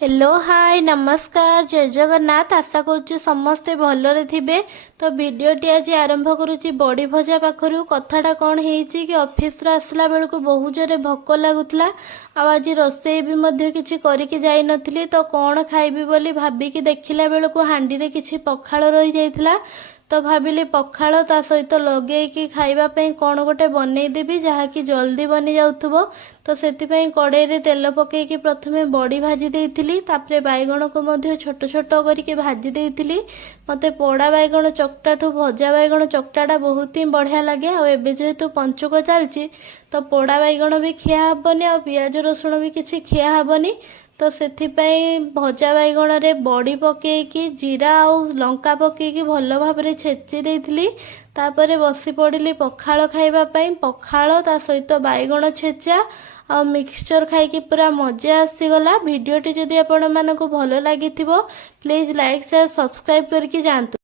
Hello hi नमस्कार जय जगन्नाथ। आशा करुच्ची समस्ते भलरे थिबे। तो वीडियोटी आज आरंभ करुच्ची बड़ी भजा पाखरु। कथाटा कौन हेइची कि ऑफिस रो आसला बेलकु बहुत जोरे भोक लागुतला। आज रोषेई भी मध्य किछि करिकि जाई नथिली। तो कौन खाइबी बोली भाबिकी देखिला बेलकु हांडी रे किछि पखाळ रही जाइतला। तो भाविली पखाळ ता सहित लगेइकी खाइबा पई कौन गोटे बनै देबी जहाँकि जल्दी बनी जाउथबो। तो सेतिपई कड़ाई रे तेल पकेइकी प्रथमे बड़ी भाजी देइथिली। तापरे बैगण को मध्य छोट छोट करिके भाजी देइथिली। मते पोड़ा बैगण चकटाठू भजा बैगण चकटाटा बहुत ही बढ़िया लगे। आ एबे जेहेतु पंचुक चलची तो पोड़ा बैगण भी खिया हबनी आ पियाज रसुण भी किछि खिया हबनी। तो सेथिपई भजा बैगण रे बड़ी पकेइकी जीरा आ लंका पकेइकी भल भाबरे छेची देइथिली। तापरे बसी पड़िली पखाळ खाइबा पई। पखाळ ता सहित बैगण छेचा आ मिक्सचर खाइकी पूरा मजा आसीगला। वीडियोटी जदि आपण मानकु भल लागिथिबो प्लीज लाइक शेयर सब्सक्राइब करके जानतु।